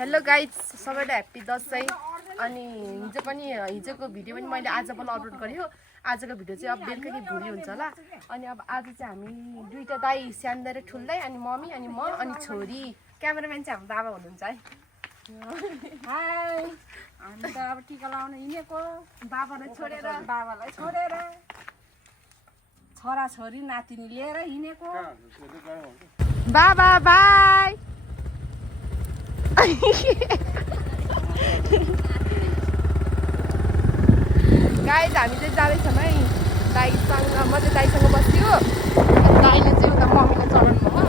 Hello guys सबैलाई happy Dashain. अनि हिजोको भिडियो पनि मैले आज पनि अपलोड गरेँ। आजको भिडियो चाहिँ अब बेलुका नि भोलि हुन्छ होला। अनि अब आज चाहिँ हामी दुईटा दाइ सानो दाइ र ठुलो दाइ अनि मम्मी अनि म अनि छोरी क्यामेराम्यान चाहिँ हाम्रो बाबा हुनुहुन्छ है। हाय हामी त अब टिका लाउन हिँडेको बाबालाई छोडेर छोरा छोरी नातिनी लिएर हिँडेको। बाबा बाई। गाइज हामी चाहिँ जाँदैछौँ है दाइसँग। म चाहिँ दाइसँग बस्थ्यो, दाइले चाहिँ उता मम्मीलाई चढाउनु भयो।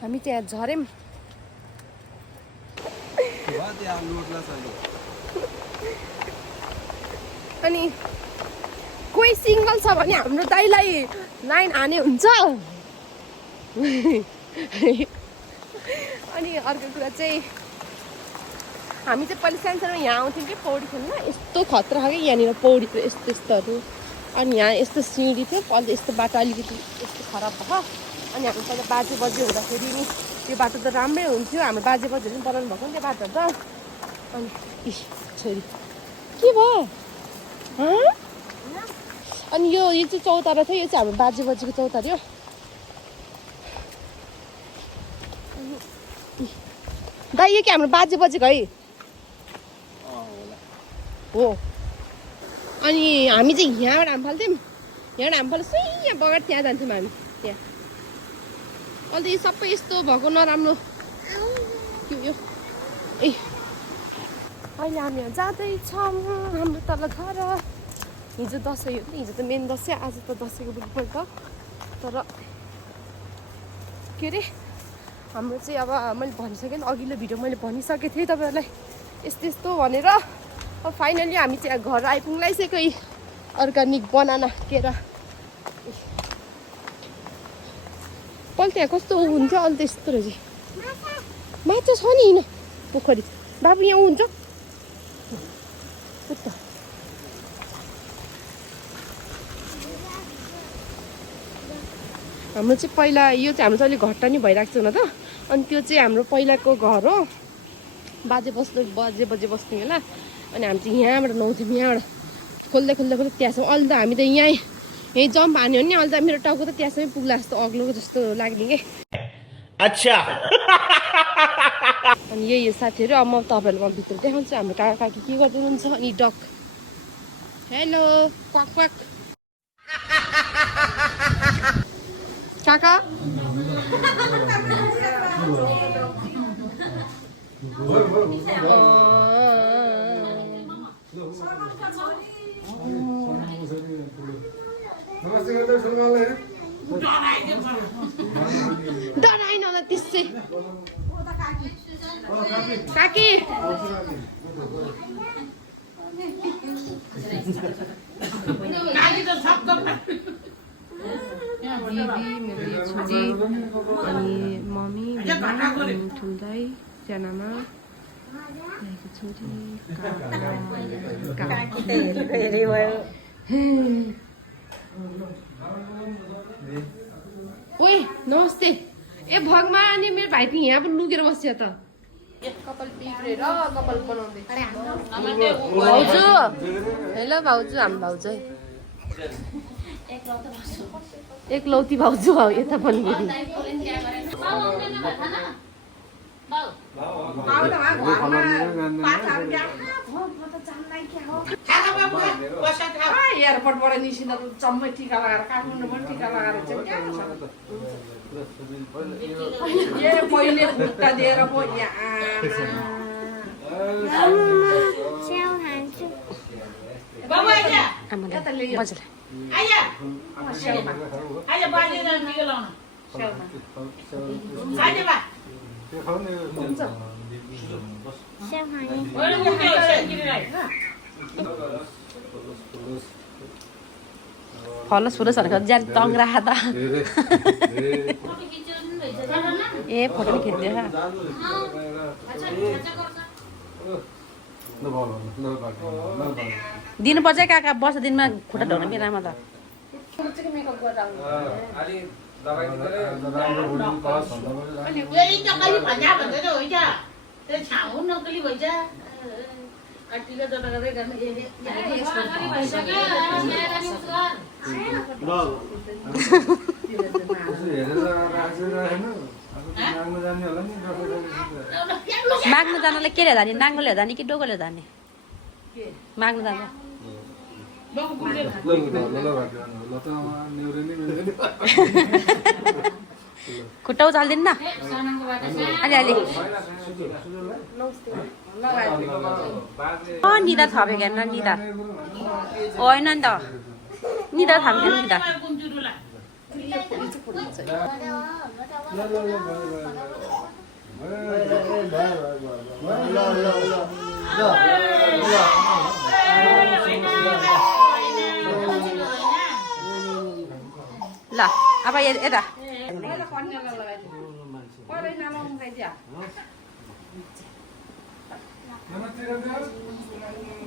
हामी चाहिँ यहाँ झऱ्यौँ। अनि कोही सिङ्गल छ भने हाम्रो दाइलाई लाइन हाने हुन्छ। अनि अर्को कुरा चाहिँ हामी चाहिँ पहिला सानोसानो यहाँ आउँथ्यौँ कि पौडी खेल्न। यस्तो खतरा छ कि यहाँनिर पौडी थियो यस्तो यस्तोहरू। अनि यहाँ यस्तो सिँढी थियो, अहिले यस्तो बाटो अलिकति यस्तो खराब भयो। अनि हामी पहिला बाजे बजे हुँदाखेरि नि त्यो बाटो त राम्रै हुन्थ्यो। हाम्रो बाजे बजेहरू पनि बनाउनु भएको नि त्यो बाटो त। अनि छोरी के भयो? अनि यो चाहिँ चौतारा थियो, यो चाहिँ हाम्रो बाजे बजेको चौतारा हो। दाइ यो के हाम्रो बाजे बजेको है हो। अनि हामी चाहिँ यहाँबाट हाम फाल्थ्यौँ, यहाँबाट हाम फाल्यो यहाँ बगाड त्यहाँ जान्थ्यौँ हामी त्यहाँ। अहिले त यो सबै यस्तो भएको नराम्रो यो ए अहिले हामी यहाँ जाँदैछौँ हाम्रो तल घर। हिजो दसैँ हो नि, हिजो त मेन दसैँ, आज त दसैँको भोलिपल्ट। तर के अरे हाम्रो चाहिँ अब मैले भनिसकेँ नि, अघिल्लो भिडियो मैले भनिसकेको थिएँ तपाईँहरूलाई यस्तो यस्तो भनेर। अब फाइनली हामी चाहिँ घर आइपुग्लाइसक्यो। अर्ग्यानिक बनाना केरा पहिला त्यहाँ कस्तो हुन्थ्यो, अहिले त यस्तो रहेछ। माछा छ नि होइन पोखरी। बाबु यहाँ हुन्छ उता। हाम्रो चाहिँ पहिला यो चाहिँ हाम्रो चाहिँ अलिक घट्टा नि भइरहेको छ न त। अनि त्यो चाहिँ हाम्रो पहिलाको घर हो, बाजे बजे बस्ने होला। अनि हामी चाहिँ यहाँबाट नुहाउँथ्यौँ, यहाँबाट खोल्दै त्यहाँसम्म। अहिले त हामी त यहीँ जम्प हान्यो भने अहिले त मेरो टाउको त त्यहाँसम्म पुग्ला जस्तो अग्लोको जस्तो लाग्ने कि। अच्छा। अनि यही हो साथीहरू। अब म तपाईँहरूलाई म भित्र देखाउँछु हाम्रो काका काकी के गर्दै हुनुहुन्छ। अनि डक हेलो क्वाक क्वाक काका। डराइन होला त्यसै काकी। दिदी मेरो छोरी अनि मम्मी ठुलो दाइ सानामा छोरी ओए नमस्ते। ए भगवान अनि मेरो भाइ त यहाँ पनि लुकेर बस्यो त। कपाल बिग्रेर कपाल बनाउँदै भाउजू। हेलो भाउजू, हाम्रो भाउजू एकलौती भाउजू हो यता पनि। एयरपोर्टबाट निस्किँदा जम्मै टिका लगाएर काठमाडौँ पनि टिका लगाएर पहिले खुट्टा दिएर पो फलस फुलसहरूको ज्यान तङ राख त। ए फोटो पनि खिच्दियो। दिनुपर्छ काका, वर्ष दिनमा खुट्टा धुन बेलामा त। माग्न जानलाई के ल्याउँदा नि नाङ्गो ल्याउँदा नि कि डोको ल्याउँदा नि माग्न जाँदा खुट्टा उचाल्दिनु न अलिअलि निदा थपेको हेर्न निदा होइन नि त निदा थपेको निदा ल अब यता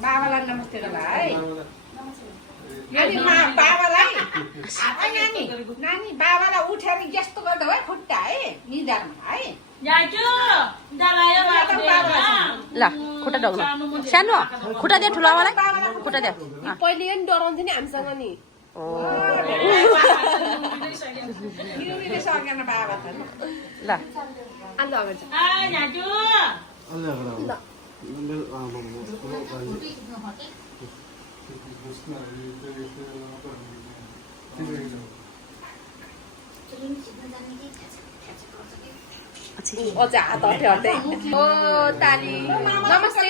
बाबालाई नमस्ते गर्ला है बाबालाई नानी बाबालाई उठेर यस्तो गर्दा है खुट्टा है निधारमा है ल खुट्टा डोक्नु सानो खुट्टा दे ठुलोवालाई खुट्टा दे पहिले पनि डराउँथ्यो नि हामीसँग नि सकेन बाबा त ल अन्त अगाडि अझ हात हट्यो हट्दै ओ ताली नमस्ते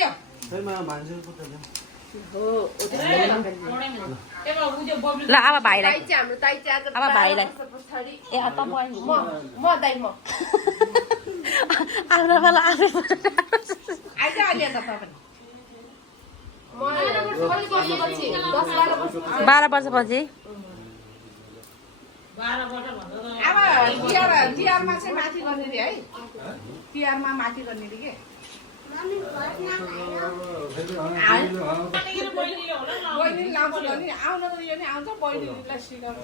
ल अब भाइलाई ताई चाहिँ हाम्रो ताई चाहिँ आज अब भाइलाई 12 वर्ष पछाडि ए त बहिनी म दाइ म आफ्नो बेला आफै आइज अलि त तपाईँ म 10 12 वर्षपछि अब तिहारमा चाहिँ माथि गर्ने रे है तिहारमा माथि गर्ने रे के बहिनी लाउँछ भने आउन त यो नि आउँछ बहिनीलाई सिकाउँछ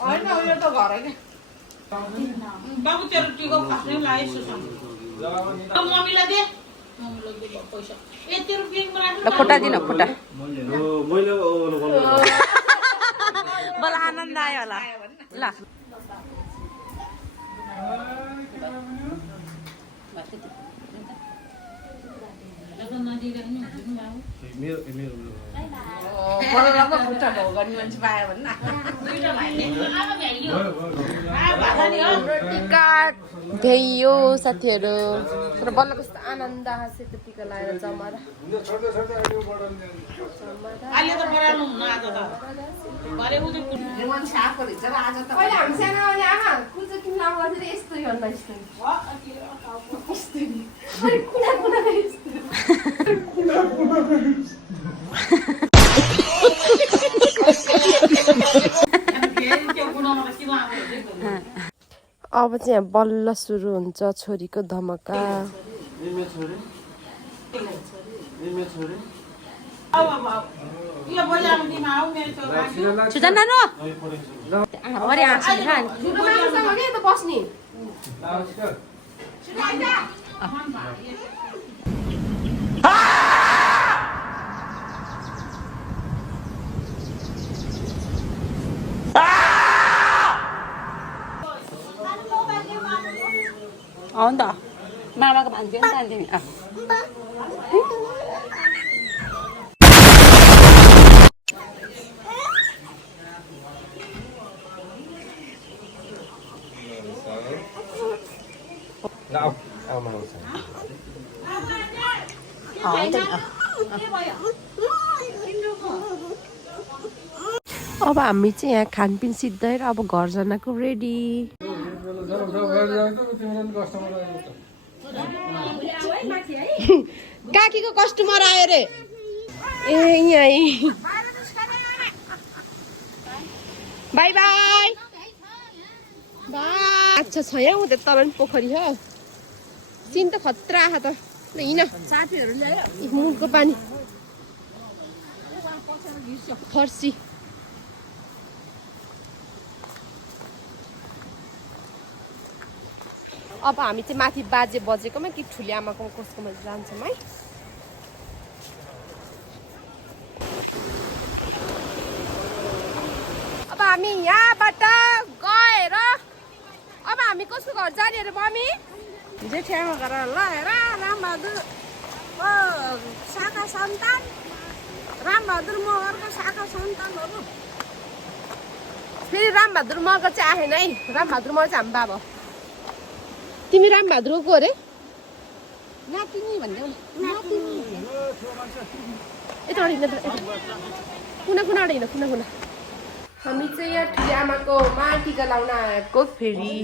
होइन उयो त घर होइन बाबु तेरो टिको फाट्ने लाग्यो सुसन मम्मीलाई दे पैसा ए तेरो ब्याङ्कमा राख्नु ल खुट्टा दिनु खुट्टा मैले बल आनन्द आयो होला ल खुट्टा भाउ गर्ने मान्छे पायो भने टिका भ्याइयो साथीहरू तर बल्ल कस्तो आनन्द हाँसेको टिका लगाएर जमरा अहिले त बराल्नु हुन्न आज त भरे उदे मान्छे आएको रहेछ र आज त पहिला हामी सानो भने आमा कुचो किन लगाउँथ्यो रे यस्तो यो अन्त यस्तो कुना कुना यस्तो अब चाहिँ बल्ल सुरु हुन्छ छोरीको धमका सुजन नानु अरे आँसु मामासँग के त बस्ने हो नि त मामाको भान्थ्यो नि जान्थ्यो अब हामी चाहिँ यहाँ खानपिन सिद्धाएर अब घर जानको रेडी काकीको कस्टमर आयो रे ए यहीँ बाई बाई बाई अच्छा छ यहाँ उता तल पनि पोखरी हो सिन त खतरा आएको त हिँड साथीहरू ल्यायो मुखको पानी फर्सी अब हामी चाहिँ माथि बाजे बजेकोमा कि ठुली आमाको कसकोमा जान्छौँ है। अब हामी यहाँबाट गएर अब हामी कसको घर जाने अरे मम्मी? जेठियामा घर ल हेर रामबहादुर शाखा सन्तान रामबहादुर मगरको शाखा सन्तानहरू। फेरि रामबहादुर मगर चाहिँ आएन है। रामबहादुर मगर चाहिँ हाम्रो बाबा। तिमी रामबहादुरको को अरे? नातिनी भन्देऊ यता हिँड्न कुना कुना हिँड्न कुना कुना। हामी चाहिँ यहाँ ठुली आमाको टिका लाउन आएको फेरि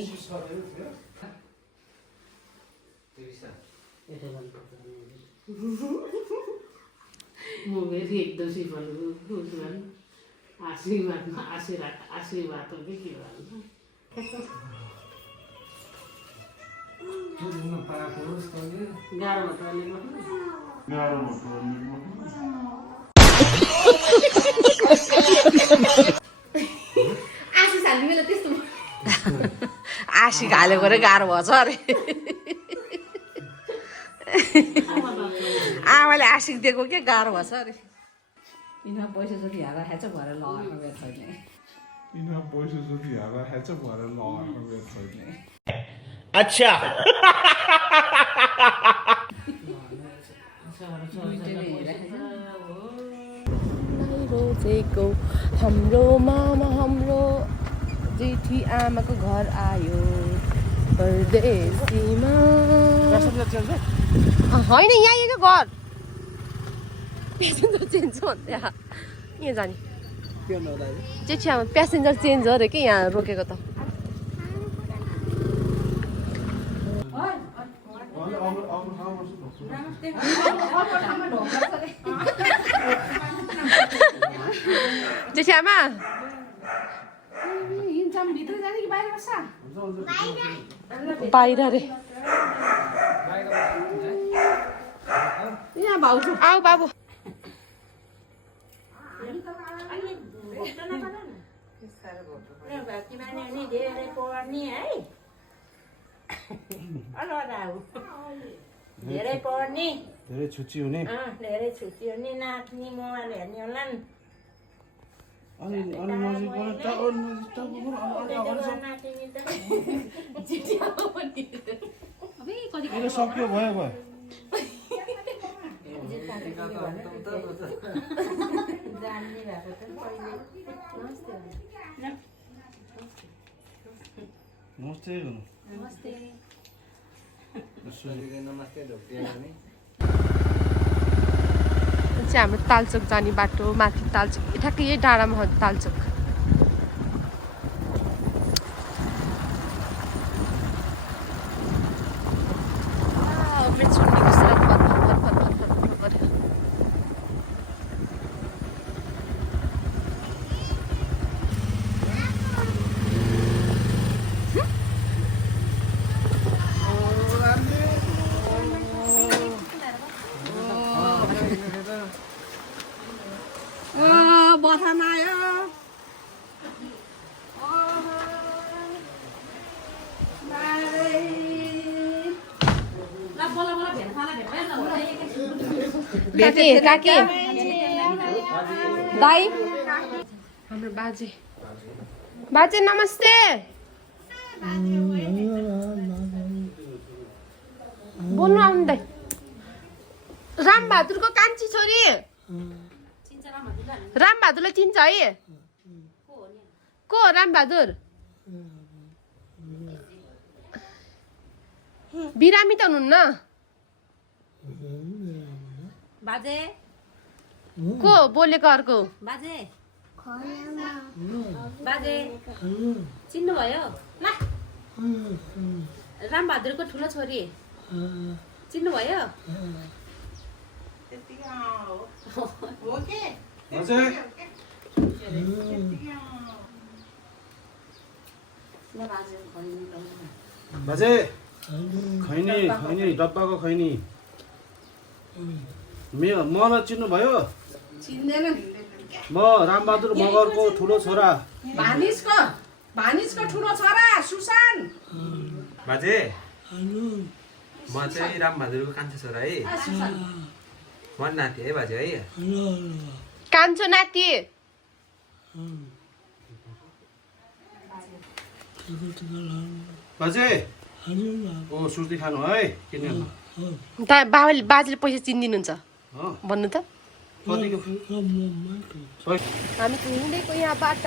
आशिष हाल्ने बेला त्यस्तो आशिक हालेको रे गाह्रो भएछ अरे। आमाले आशिक दिएको के गाह्रो भएछ अरे। यिनीमा पैसा जति हारा खाएछ भएर लगाएको बेर छैन। यिनीमा पैसा जति हारा खाएछ भएर लगाएको बेर छैन। अच्छा रोजेको हाम्रो मामा हाम्रो जेठी आमाको घर आयो परदेशीमा। होइन यहाँ यो घर प्यासेन्जर चेन्ज हो त्यहाँ यहाँ जाने जेठी आमा प्यासेन्जर चेन्ज हो अरे कि यहाँ रोकेको त। जेठी आमा बाहिर रे यहाँ भाउजू आऊ बाबु। धेरै पढ्ने धेरै छुच्ची हुने धेरै छुट्टी हुने नाच्ने मोबाइल हेर्ने होला नि सक्यो भयो भयो जान्ने भएको त पहिले नमस्ते गर्नु नमस्ते चाहिँ हाम्रो तालचोक जाने बाटो माथि तालचोक ठ्याक्कै यही डाँडामा हो तालचोक। बथान आयो काकी काकी दाइ हाम्रो बाजे बाजे नमस्ते। बोल्नु आउँदै रामबहादुरको कान्छी छोरी रामबहादुरलाई चिन्छ है? को हो रामबहादुर? बिरामी त हुनुहुन्न? बाजे को बोलेको अर्को? बाजे बाजे चिन्नु भयो? रामबहादुरको ठुलो छोरी चिन्नु भयो? बाजे खैनी खैनी डब्बाको खैनी मलाई चिन्नु भयो? चिन्दैन म रामबहादुर मगरको ठुलो छोरा भानिजको ठुलो छोरा सुशान। बाजे म चाहिँ रामबहादुरको कान्छो छोरा है म नाति है बाजे है कान्छो नाति बाजे ओ सुर्ती खानु है किन बाजेले पैसा चिनिदिनुहुन्छ भन्नु त कतिको हामी त हिँडेको यहाँबाट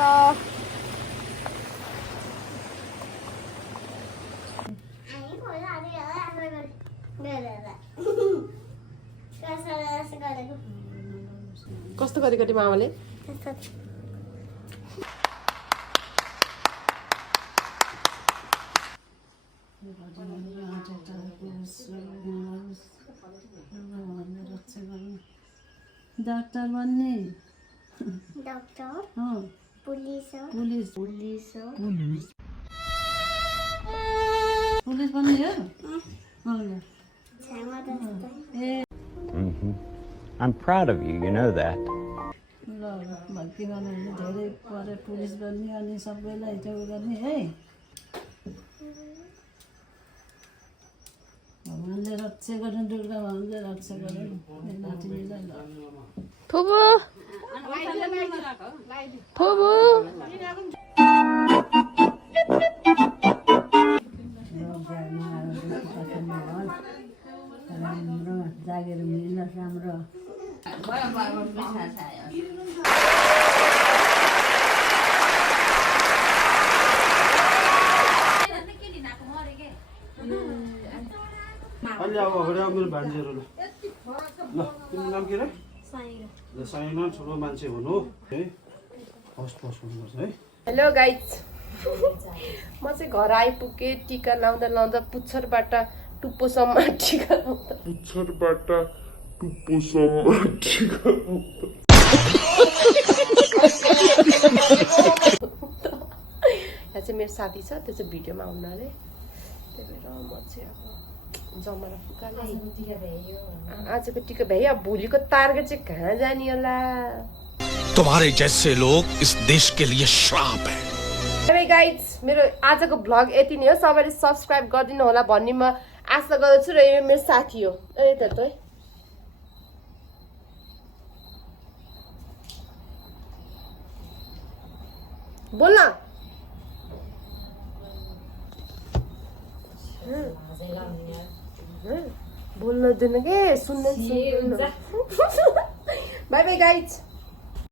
कस्तो गरेको थिएँ मामाले डाक्टर बन्ने डॉक्टर अँ पुलिस पुलिस पुलिस पुलिस बन्ने हो I'm proud of you, you know that. ल भक्ति गर्नु धेरै परे पुलिस बन्ने अनि सबैलाई त्यो गर्ने है भगवान्ले रक्षा गर्नु दुर्गा भगवान्ले रक्षा गर्नु नातिनीलाई फुबु फुबु राम्रो जागेर मिलोस् राम्रो अलि अब अगाडि आऊ मेरो भान्जीहरू ल तिम्रो नाम के रे ल साइना ठुलो मान्छे हुनु है फर्स्ट हुनुपर्छ है हेलो गाइज म चाहिँ घर आइपुगेँ टिका लाउँदा लाउँदा पुच्छरबाट टुप्पोसम्म टिका लाउँदा यहाँ चाहिँ मेरो साथी छ त्यो चाहिँ भिडियोमा आउनु अरे त्यही भएर म चाहिँ अब जमरा फुकाले आजको टिका भ्याइ अब भोलिको टार्गेट चाहिँ कहाँ जाने होला तुम्हारे जैसे लोग इस देश के लिए श्राप है गाइज मेरो आजको भ्लग यति नै हो सबैले सब्सक्राइब गरिदिनु होला भन्ने म आशा गर्दछु र यो मेरो साथी हो यता त बोल न बोल्न दिनु के सुन्दै बाई बाई गाइज